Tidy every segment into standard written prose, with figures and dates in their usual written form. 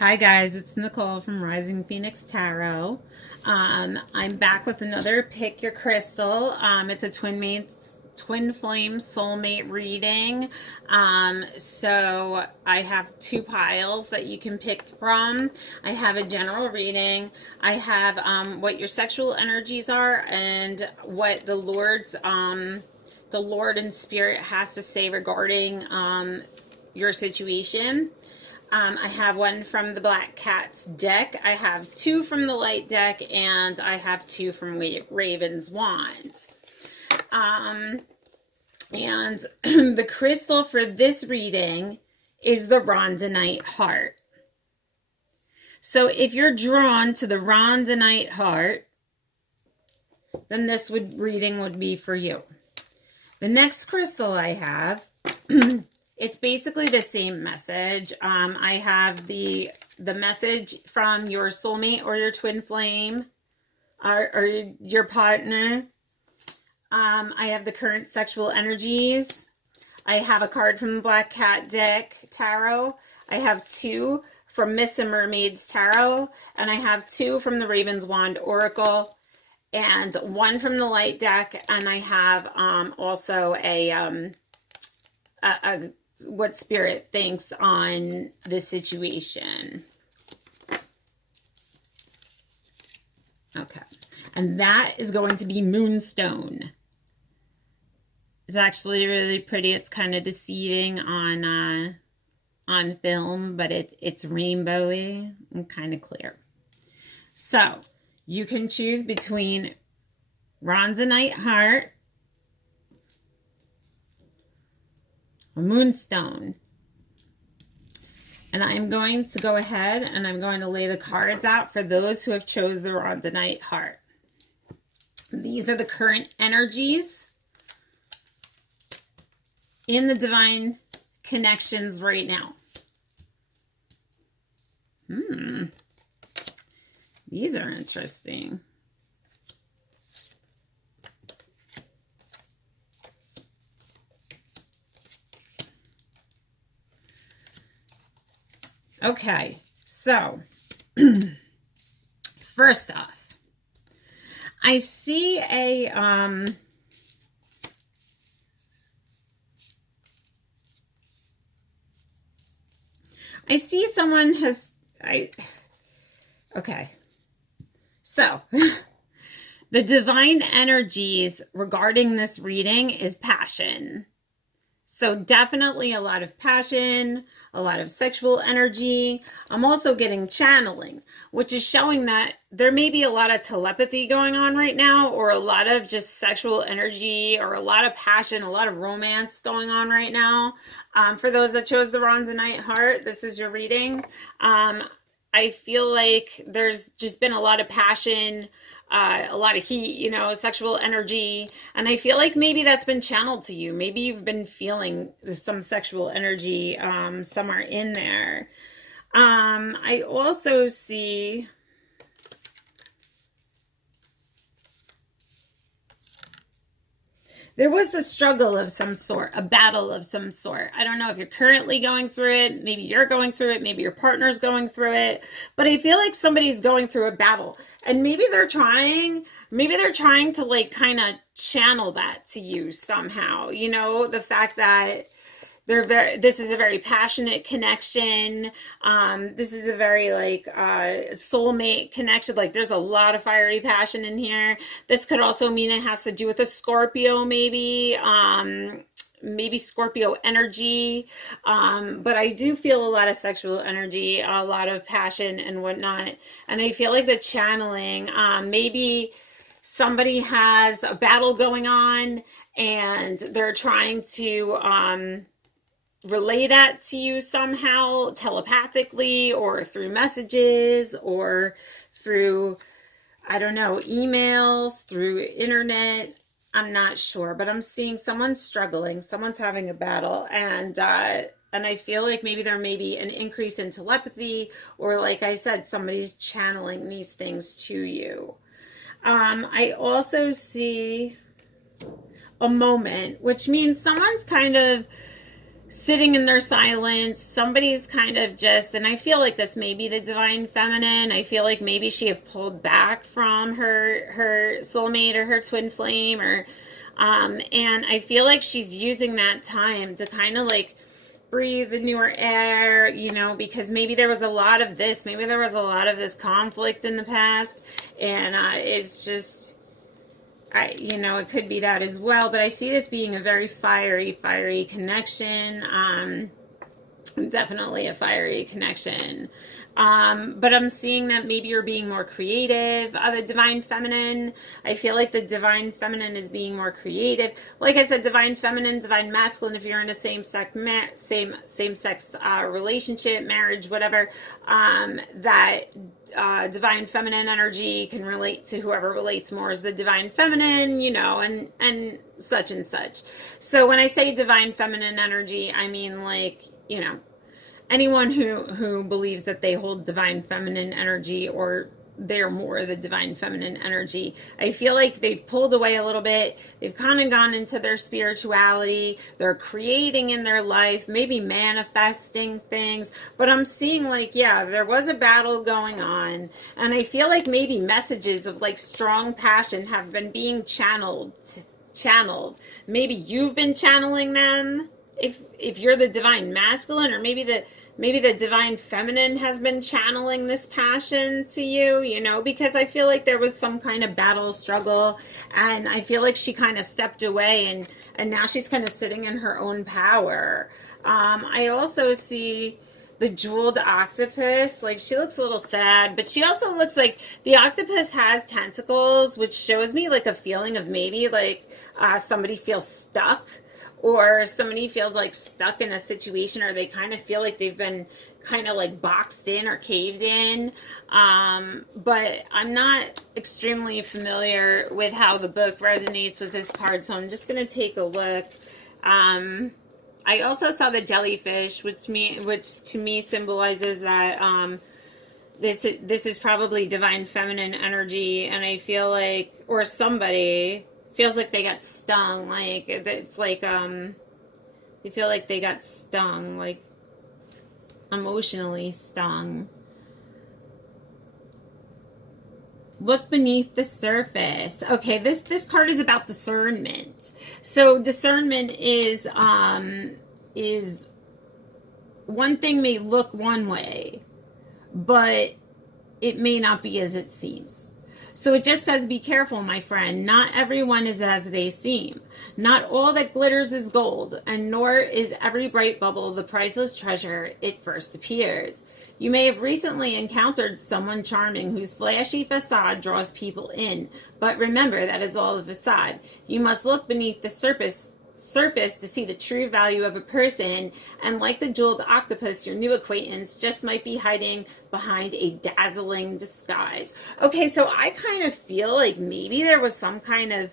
Hi guys, it's Nicole from Rising Phoenix Tarot. I'm back with another Pick Your Crystal. It's a Twinflame Soulmate reading. So I have two piles that you can pick from. I have a general reading. I have what your sexual energies are and what the Lord and Spirit has to say regarding your situation. I have one from the Black Cat's deck. I have two from the Light deck, and I have two from Raven's Wand. And the crystal for this reading is the Rondinite Heart. So if you're drawn to the Rondinite Heart, then this reading would be for you. The next crystal I have it's basically the same message. I have the message from your soulmate or your twin flame or your partner. I have the current sexual energies. I have a card from the Black Cat deck tarot. I have two from Miss and Mermaid's tarot, and I have two from the Raven's Wand Oracle, and one from the Light deck, and I have also a what Spirit thinks on the situation. Okay. And that is going to be Moonstone. It's actually really pretty. It's kind of deceiving on film, but it's rainbowy and kind of clear. So you can choose between Rondinite Heart, a Moonstone. And I'm going to go ahead and I'm going to lay the cards out for those who have chose the Rondinite Heart. These are the current energies in the divine connections right now. These are interesting. Okay, so first off, I see I see someone has okay. So the divine energies regarding this reading is passion. So definitely a lot of passion, a lot of sexual energy. I'm also getting channeling, which is showing that there may be a lot of telepathy going on right now, or a lot of just sexual energy, or a lot of passion, a lot of romance going on right now. For those that chose the Rondinite Heart, this is your reading. I feel like there's just been a lot of passion, a lot of heat, sexual energy. And I feel like maybe that's been channeled to you. Maybe you've been feeling some sexual energy somewhere in there. I also see there was a struggle of some sort, a battle of some sort. I don't know if you're currently going through it. Maybe you're going through it. Maybe your partner's going through it. But I feel like somebody's going through a battle. And maybe they're trying to like kind of channel that to you somehow. The fact that this is a very passionate connection. This is a very soulmate connection. Like there's a lot of fiery passion in here. This could also mean it has to do with a Scorpio, maybe Scorpio energy. But I do feel a lot of sexual energy, a lot of passion and whatnot. And I feel like the channeling, maybe somebody has a battle going on and they're trying to, relay that to you somehow telepathically or through messages or through, I don't know, emails, through internet. I'm not sure, but I'm seeing someone struggling, someone's having a battle, and I feel like maybe there may be an increase in telepathy, or like I said, somebody's channeling these things to you. I also see a moment, which means someone's kind of sitting in their silence. Somebody's kind of just, and I feel like this may be the divine feminine. I feel like maybe she have pulled back from her soulmate or her twin flame, or and I feel like she's using that time to kind of like breathe the newer air, you know, because maybe there was a lot of this, maybe there was a lot of this conflict in the past, and it's just, you know, it could be that as well, but I see this being a very fiery connection. Definitely a fiery connection. But I'm seeing that maybe you're being more creative. The divine feminine, I feel like the divine feminine is being more creative. Like I said, divine feminine, divine masculine, if you're in a same-sex relationship, marriage, whatever, that divine feminine energy can relate to whoever relates more as the divine feminine, you know, and such and such. So when I say divine feminine energy, I mean, like, you know, anyone who believes that they hold divine feminine energy, or they're more the divine feminine energy, I feel like they've pulled away a little bit. They've kind of gone into their spirituality. They're creating in their life, maybe manifesting things. But I'm seeing like, yeah, there was a battle going on. And I feel like maybe messages of like strong passion have been being channeled. Maybe you've been channeling them. If you're the divine masculine, or maybe the divine feminine has been channeling this passion to you, you know, because I feel like there was some kind of battle, struggle, and I feel like she kind of stepped away, and now she's kind of sitting in her own power. I also see the jeweled octopus. Like, she looks a little sad, but she also looks like the octopus has tentacles, which shows me like a feeling of maybe like somebody feels stuck, or somebody feels like stuck in a situation, or they kind of feel like they've been kind of like boxed in or caved in. But I'm not extremely familiar with how the book resonates with this card, so I'm just going to take a look. I also saw the jellyfish, which to me symbolizes that this is probably divine feminine energy, and I feel like, or somebody feels like they got stung, like it's like you feel like they got stung, like emotionally stung. Look beneath the surface. Okay, this card is about discernment. So discernment is one thing may look one way, but it may not be as it seems. So it just says, be careful, my friend. Not everyone is as they seem. Not all that glitters is gold, and nor is every bright bubble the priceless treasure it first appears. You may have recently encountered someone charming whose flashy facade draws people in, but remember, that is all a facade. You must look beneath the surface to see the true value of a person, and like the jeweled octopus, your new acquaintance just might be hiding behind a dazzling disguise. Okay, so I kind of feel like maybe there was some kind of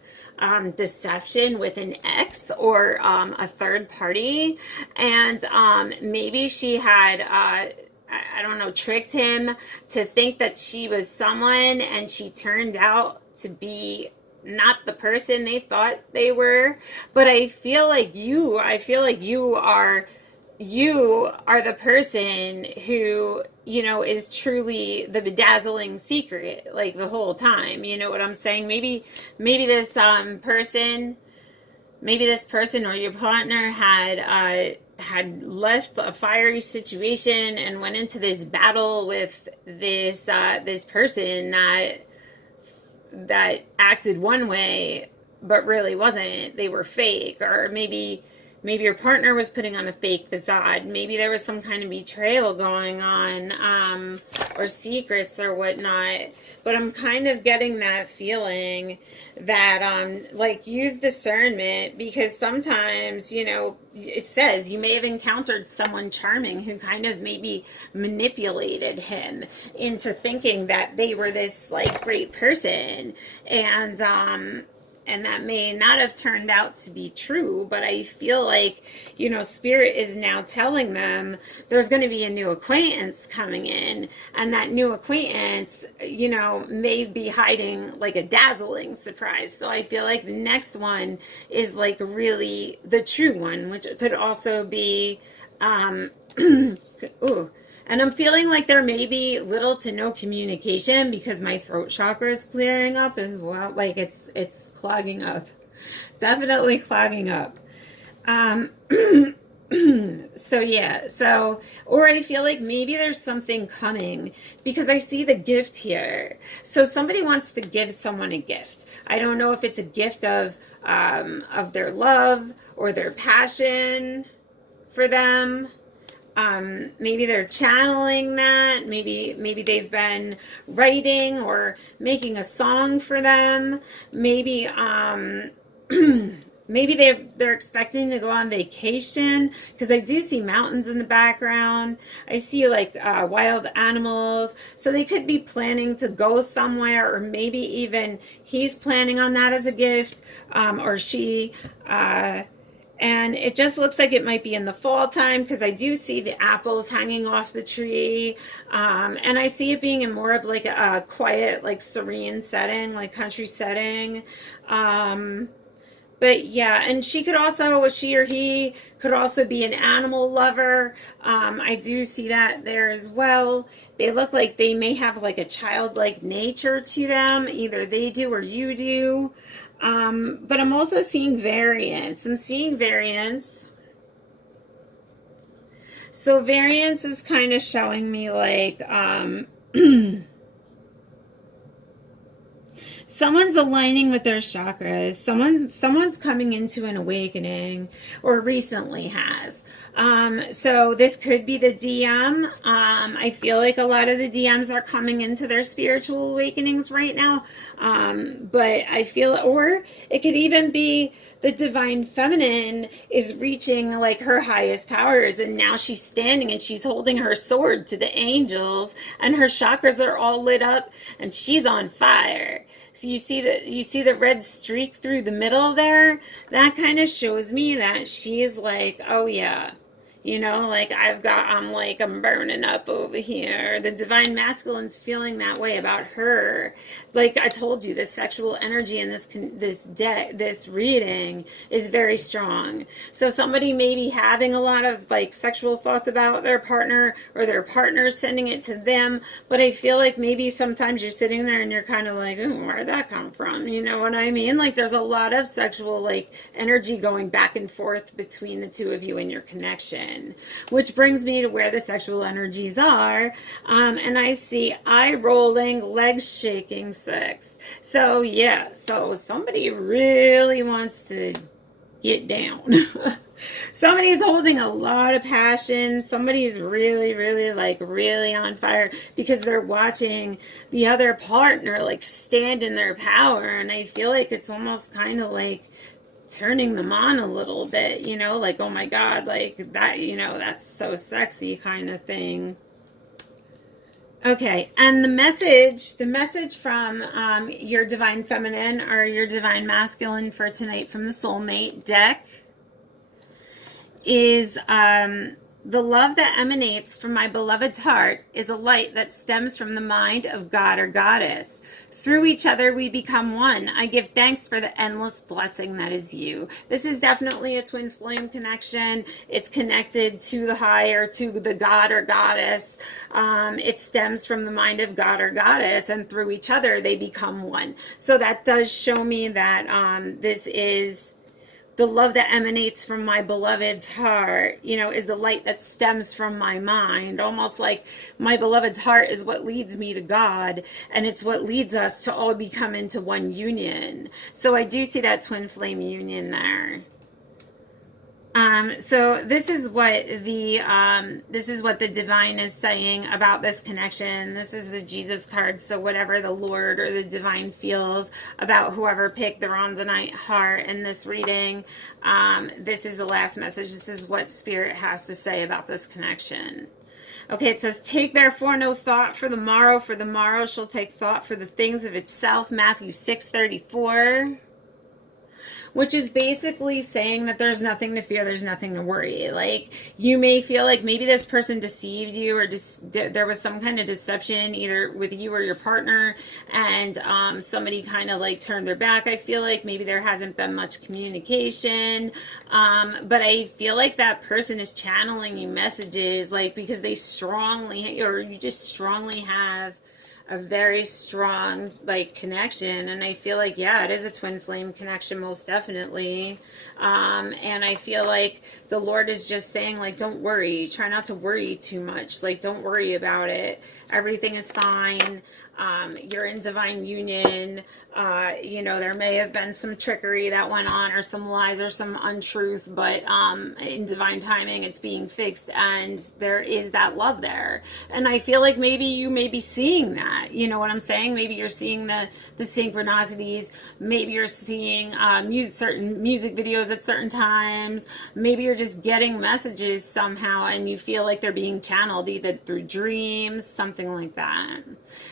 deception with an ex, or a third party, and maybe she had I don't know, tricked him to think that she was someone, and she turned out to be not the person they thought they were. But I feel like you are the person who, you know, is truly the bedazzling secret, like the whole time. You know what I'm saying? Maybe this person or your partner had left a fiery situation and went into this battle with this person that acted one way but really wasn't. They were fake. Or maybe your partner was putting on a fake facade. Maybe there was some kind of betrayal going on, or secrets or whatnot. But I'm kind of getting that feeling that, like, use discernment, because sometimes, you know, it says you may have encountered someone charming who kind of maybe manipulated him into thinking that they were this, like, great person. And and that may not have turned out to be true, but I feel like, you know, Spirit is now telling them there's going to be a new acquaintance coming in, and that new acquaintance, you know, may be hiding like a dazzling surprise. So I feel like the next one is like really the true one, which could also be, ooh, and I'm feeling like there may be little to no communication because my throat chakra is clearing up as well. Like it's clogging up. Definitely clogging up. So yeah, so, or I feel like maybe there's something coming because I see the gift here. So somebody wants to give someone a gift. I don't know if it's a gift of their love or their passion for them. Maybe they're channeling that. Maybe they've been writing or making a song for them. Maybe maybe they're expecting to go on vacation, because I do see mountains in the background. I see like wild animals. So they could be planning to go somewhere, or maybe even he's planning on that as a gift, or she. And it just looks like it might be in the fall time, because I do see the apples hanging off the tree. And I see it being in more of like a quiet, like serene setting, like country setting. But yeah, and she or he could also be an animal lover. I do see that there as well. They look like they may have like a childlike nature to them. Either they do or you do. But I'm also seeing variance. I'm seeing variance. So variance is kind of showing me like, someone's aligning with their chakras. Someone's coming into an awakening, or recently has. So this could be the DM. I feel like a lot of the DMs are coming into their spiritual awakenings right now. But I feel, or it could even be the divine feminine is reaching like her highest powers, and now she's standing and she's holding her sword to the angels, and her chakras are all lit up and she's on fire. So you see the red streak through the middle there? That kind of shows me that she's like, oh yeah, you know, like I'm burning up over here. The divine masculine's feeling that way about her. Like I told you, the sexual energy in this reading is very strong. So somebody may be having a lot of like sexual thoughts about their partner, or their partner sending it to them. But I feel like maybe sometimes you're sitting there and you're kind of like, ooh, where'd that come from? You know what I mean? Like there's a lot of sexual like energy going back and forth between the two of you in your connection. Which brings me to where the sexual energies are. And I see eye rolling, legs shaking sex. So yeah, so somebody really wants to get down. Somebody's holding a lot of passion. Somebody's really, really like really on fire because they're watching the other partner like stand in their power. And I feel like it's almost kind of like turning them on a little bit, you know, like, oh my God, like that, you know, that's so sexy kind of thing. Okay, and the message from your divine feminine or your divine masculine for tonight from the Soulmate deck is the love that emanates from my beloved's heart is a light that stems from the mind of God or Goddess. Through each other, we become one. I give thanks for the endless blessing that is you. This is definitely a twin flame connection. It's connected to the higher, to the God or Goddess. It stems from the mind of God or Goddess, and through each other, they become one. So that does show me that this is the love that emanates from my beloved's heart, you know, is the light that stems from my mind. Almost like my beloved's heart is what leads me to God, and it's what leads us to all become into one union. So I do see that twin flame union there. So this is what the divine is saying about this connection. This is the Jesus card. So whatever the Lord or the divine feels about whoever picked the Ronzonite heart in this reading, this is the last message. This is what Spirit has to say about this connection. Okay, it says, take therefore no thought for the morrow shall take thought for the things of itself. Matthew 6:34. which is basically saying that there's nothing to fear, there's nothing to worry. Like, you may feel like maybe this person deceived you, or there was some kind of deception either with you or your partner, and somebody kind of like turned their back. I feel like maybe there hasn't been much communication, but I feel like that person is channeling you messages, like, because they strongly, or you just strongly have a very strong like connection. And I feel like, yeah, it is a twin flame connection, most definitely. And I feel like the Lord is just saying, like, don't worry, try not to worry too much, like, don't worry about it, everything is fine. You're in divine union. You know, there may have been some trickery that went on, or some lies, or some untruth, but in divine timing, it's being fixed, and there is that love there. And I feel like maybe you may be seeing that. You know what I'm saying? Maybe you're seeing the synchronicities. Maybe you're seeing certain music videos at certain times. Maybe you're just getting messages somehow, and you feel like they're being channeled either through dreams, something like that.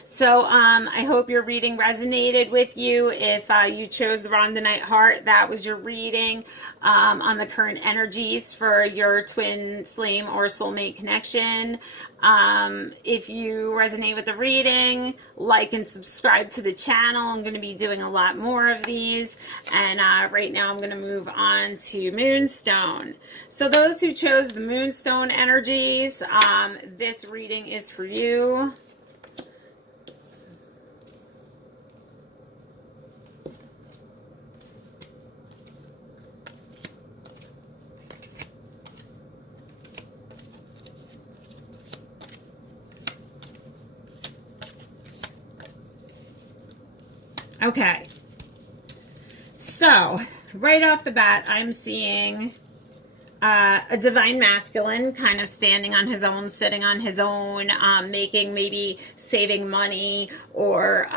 So I hope your reading resonated with you. If you chose the Rondonite Heart, that was your reading on the current energies for your twin flame or soulmate connection. If you resonate with the reading, like and subscribe to the channel. I'm going to be doing a lot more of these. And right now I'm going to move on to Moonstone. So those who chose the Moonstone energies, this reading is for you. Okay, so right off the bat, I'm seeing a divine masculine kind of standing on his own, sitting on his own, making, maybe saving money, or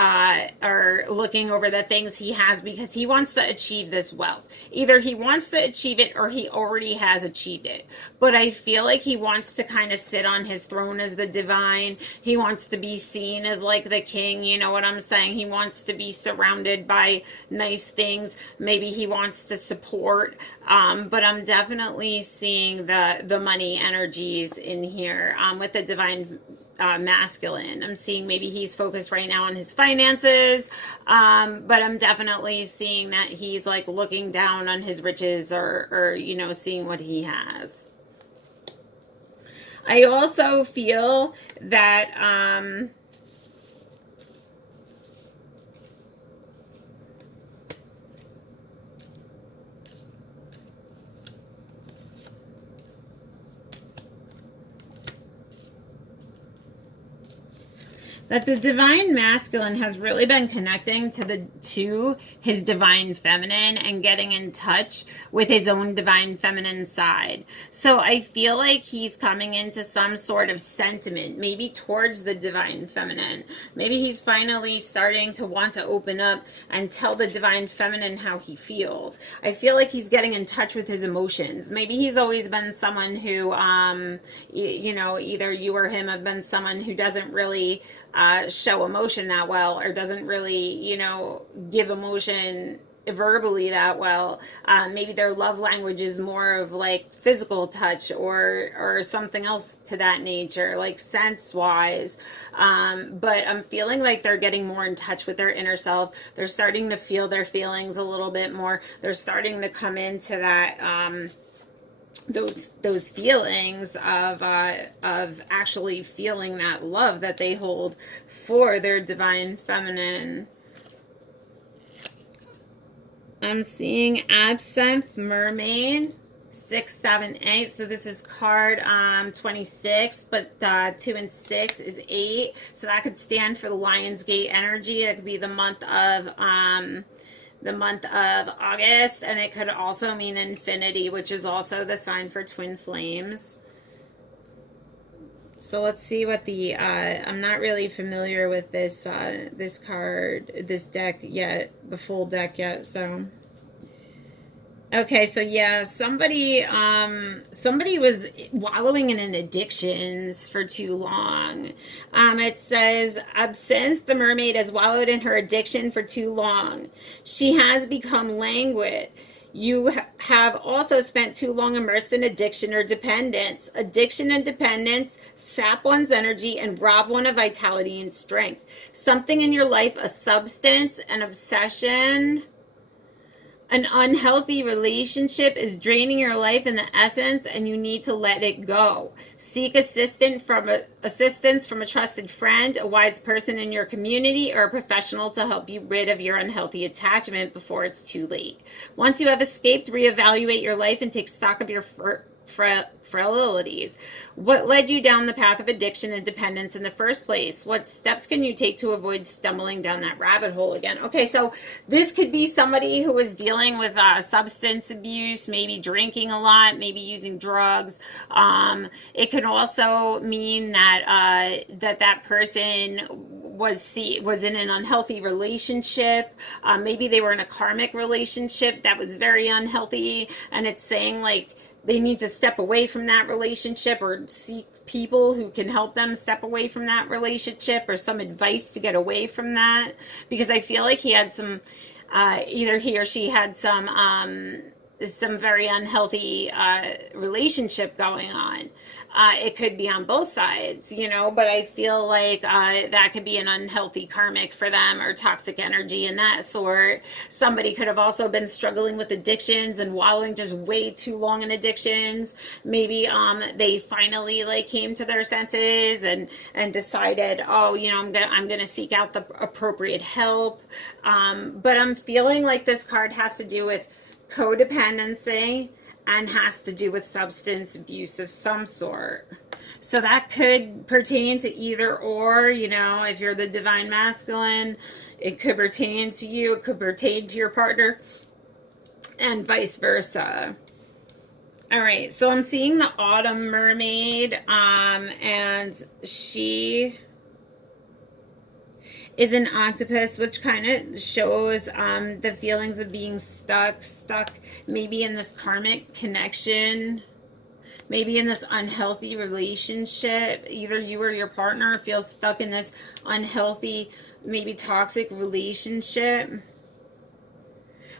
looking over the things he has, because he wants to achieve this wealth. Either he wants to achieve it, or he already has achieved it. But I feel like he wants to kind of sit on his throne as the divine. He wants to be seen as like the king, you know what I'm saying? He wants to be surrounded by nice things. Maybe he wants to support, but I'm definitely seeing the money energies in here with the divine masculine. I'm seeing maybe he's focused right now on his finances, but I'm definitely seeing that he's like looking down on his riches, or you know, seeing what he has. I also feel that that the divine masculine has really been connecting to his divine feminine, and getting in touch with his own divine feminine side. So I feel like he's coming into some sort of sentiment, maybe towards the divine feminine. Maybe he's finally starting to want to open up and tell the divine feminine how he feels. I feel like he's getting in touch with his emotions. Maybe he's always been someone who, you know, either you or him have been someone who doesn't really show emotion that well, or doesn't really, you know, give emotion verbally that well. Maybe their love language is more of like physical touch, or something else to that nature, like sense wise. But I'm feeling like they're getting more in touch with their inner selves. They're starting to feel their feelings a little bit more. They're starting to come into that those feelings of actually feeling that love that they hold for their divine feminine. I'm seeing Absinthe Mermaid 678. So this is card 26, but 2 and 6 is 8. So that could stand for the Lionsgate energy. That could be the month of August, and it could also mean infinity, which is also the sign for twin flames. So let's see what the I'm not really familiar with this this card, this deck yet, the full deck yet. So okay, so yeah, somebody was wallowing in addictions for too long. It says, Absinthe the mermaid has wallowed in her addiction for too long. She has become languid. You have also spent too long immersed in addiction or dependence. Addiction and dependence sap one's energy and rob one of vitality and strength. Something in your life, a substance, an obsession, an unhealthy relationship is draining your life in the essence, and you need to let it go. Seek assistance from a trusted friend, a wise person in your community, or a professional to help you rid of your unhealthy attachment before it's too late. Once you have escaped, reevaluate your life and take stock of your frailties. What led you down the path of addiction and dependence in the first place? What steps can you take to avoid stumbling down that rabbit hole again? Okay, so this could be somebody who is dealing with substance abuse, maybe drinking a lot, maybe using drugs. It can also mean that that person was in an unhealthy relationship. Maybe they were in a karmic relationship that was very unhealthy, and it's saying like they need to step away from that relationship or seek people who can help them step away from that relationship, or some advice to get away from that, because I feel like he had some either he or she had some very unhealthy relationship going on. It could be on both sides, but I feel like that could be an unhealthy karmic for them, or toxic energy and that sort. Somebody could have also been struggling with addictions and wallowing just way too long in addictions. Maybe they finally came to their senses and decided, oh, I'm gonna seek out the appropriate help. But I'm feeling like this card has to do with codependency and has to do with substance abuse of some sort. So that could pertain to either or, if you're the divine masculine, it could pertain to you, it could pertain to your partner, and vice versa. All right, so I'm seeing the autumn mermaid, and she is an octopus, which kind of shows the feelings of being stuck maybe in this karmic connection, maybe in this unhealthy relationship. Either you or your partner feels stuck in this unhealthy, maybe toxic relationship.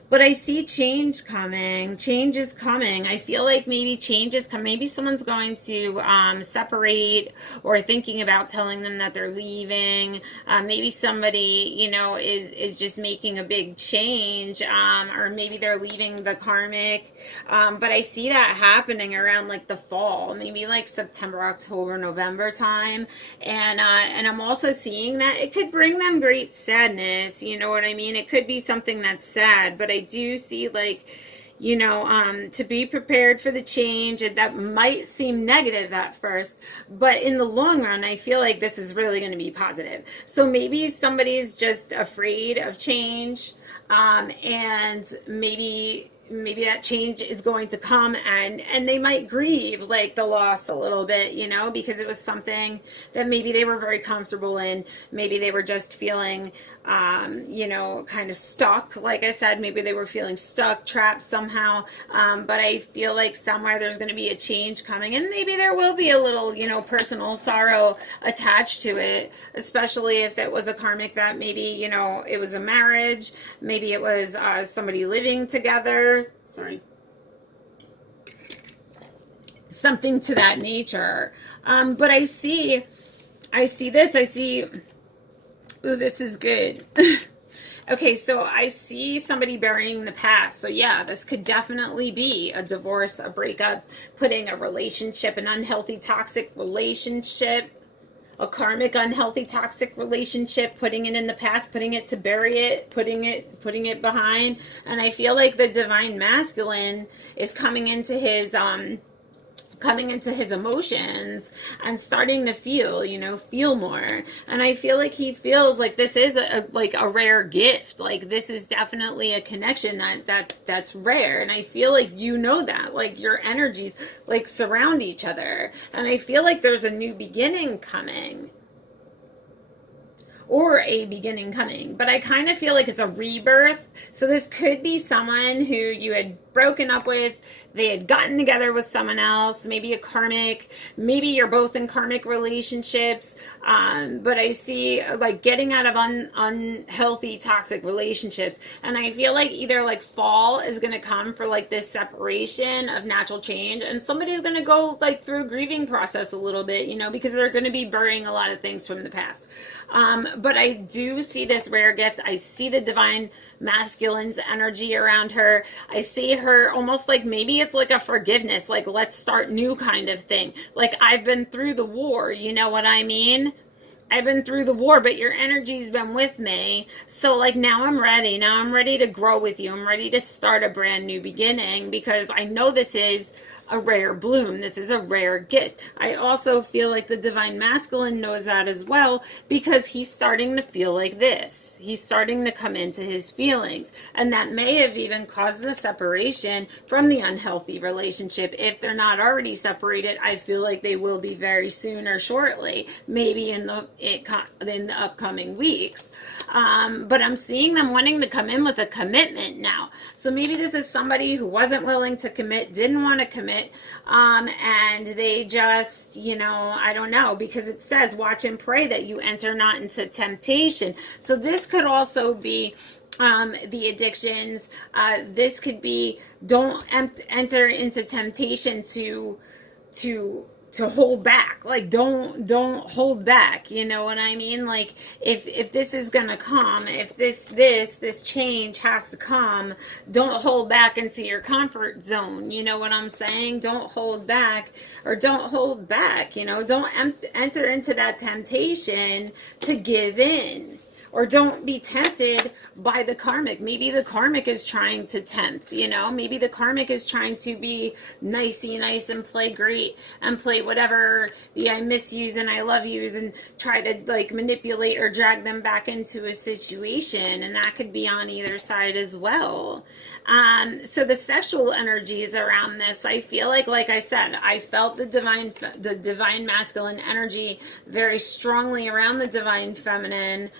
But I see change coming. Change is coming. I feel like maybe change is coming. Maybe someone's going to separate, or thinking about telling them that they're leaving. Maybe somebody, is just making a big change, or maybe they're leaving the karmic. But I see that happening around the fall, maybe September, October, November time. And I'm also seeing that it could bring them great sadness. You know what I mean? It could be something that's sad, but I do see to be prepared for the change, and that might seem negative at first, but in the long run I feel like this is really going to be positive. So maybe somebody's just afraid of change, and maybe that change is going to come, and they might grieve the loss a little bit, because it was something that maybe they were very comfortable in. Maybe they were just feeling kind of stuck. Like I said, maybe they were feeling stuck, trapped somehow, but I feel like somewhere there's going to be a change coming, and maybe there will be a little personal sorrow attached to it, especially if it was a karmic that maybe it was a marriage, maybe it was somebody living together, something to that nature. But I see this, ooh, this is good. Okay, so I see somebody burying the past. So yeah, this could definitely be a divorce, a breakup, putting a relationship, an unhealthy, toxic relationship, a karmic, unhealthy, toxic relationship, putting it in the past, putting it to bury it, putting it behind. And I feel like the divine masculine is coming into his emotions and starting to feel more. And I feel like he feels like this is a rare gift. This is definitely a connection that's rare. And I feel like that, your energies surround each other. And I feel like there's a new beginning coming. or a beginning coming. But I kind of feel like it's a rebirth. So this could be someone who you had broken up with, they had gotten together with someone else, maybe a karmic, maybe you're both in karmic relationships, but I see like getting out of unhealthy toxic relationships, and I feel like either like fall is going to come for like this separation of natural change, and somebody's going to go like through a grieving process a little bit, you know, because they're going to be burying a lot of things from the past. But I do see this rare gift. I see the divine masculine's energy around her. I see her almost like maybe it's like a forgiveness, like let's start new kind of thing. Like I've been through the war, you know what I mean? I've been through the war, but your energy's been with me. So like now I'm ready. Now I'm ready to grow with you. I'm ready to start a brand new beginning because I know this is a rare bloom. This is a rare gift. I also feel like the divine masculine knows that as well because he's starting to feel like this. He's starting to come into his feelings. And that may have even caused the separation from the unhealthy relationship. If they're not already separated, I feel like they will be very soon or shortly, maybe in the upcoming weeks. But I'm seeing them wanting to come in with a commitment now. So maybe this is somebody who wasn't willing to commit, didn't want to commit, and they just, you know, I don't know, because it says watch and pray that you enter not into temptation. So this could also be the addictions. This could be don't enter into temptation to hold back. Like don't hold back, you know what I mean? Like if this is gonna come, if this change has to come, don't hold back into your comfort zone, you know what I'm saying? Don't hold back, or don't hold back, you know, don't enter into that temptation to give in. Or don't be tempted by the karmic. Maybe the karmic is trying to tempt, you know? Maybe the karmic is trying to be nicey nice and play great and play whatever the I miss yous and I love yous and try to like manipulate or drag them back into a situation. And that could be on either side as well. So the sexual energies around this, I feel like I said, I felt the divine masculine energy very strongly around the divine feminine.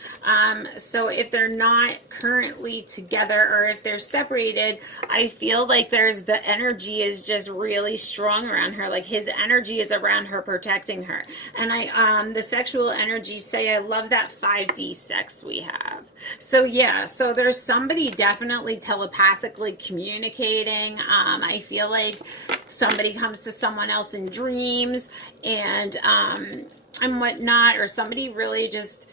So if they're not currently together or if they're separated, I feel like the energy is just really strong around her. Like his energy is around her, protecting her. And the sexual energies say, I love that 5D sex we have. So yeah, so there's somebody definitely telepathically communicating. I feel like somebody comes to someone else in dreams and whatnot, or somebody really just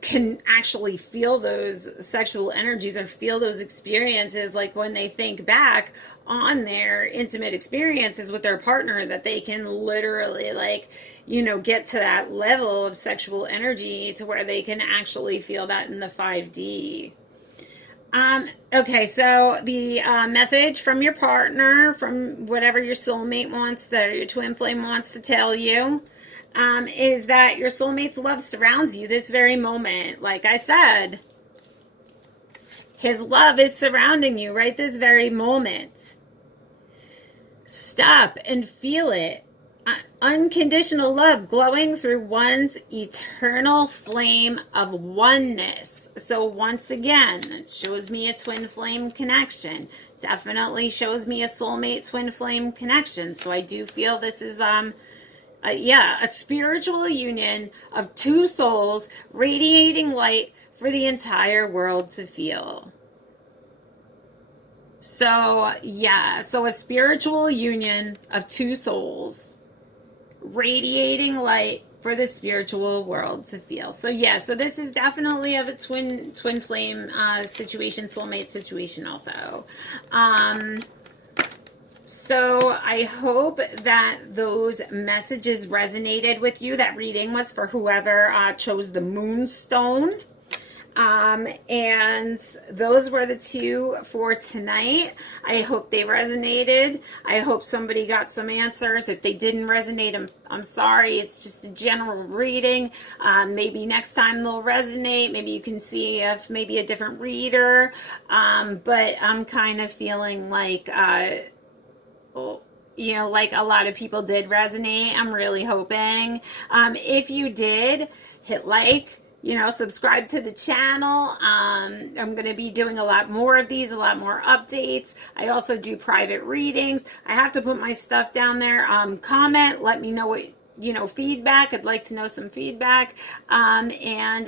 can actually feel those sexual energies and feel those experiences, like when they think back on their intimate experiences with their partner, that they can literally like, you know, get to that level of sexual energy to where they can actually feel that in the 5D. Okay, so the message from your partner, from whatever your soulmate wants, that your twin flame wants to tell you, is that your soulmate's love surrounds you this very moment. Like I said, his love is surrounding you right this very moment. Stop and feel it. Unconditional love glowing through one's eternal flame of oneness. So once again, it shows me a twin flame connection. Definitely shows me a soulmate twin flame connection. So I do feel this is a spiritual union of two souls radiating light for the entire world to feel. So yeah, so a spiritual union of two souls radiating light for the spiritual world to feel. So yeah, so this is definitely of a twin flame situation, soulmate situation also. So I hope that those messages resonated with you. That reading was for whoever chose the Moonstone. And those were the two for tonight. I hope they resonated. I hope somebody got some answers. If they didn't resonate, I'm sorry. It's just a general reading. Maybe next time they'll resonate. Maybe you can see if maybe a different reader. But I'm kind of feeling like, you know, like a lot of people did resonate. I'm really hoping. If you did, hit like, you know, subscribe to the channel. I'm going to be doing a lot more of these, a lot more updates. I also do private readings. I have to put my stuff down there. Comment, let me know what, you know, feedback. I'd like to know some feedback. And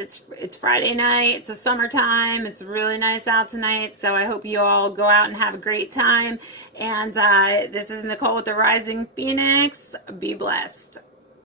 it's Friday night. It's a summertime. It's really nice out tonight. So I hope you all go out and have a great time. And this is Nicole with the Rising Phoenix. Be blessed.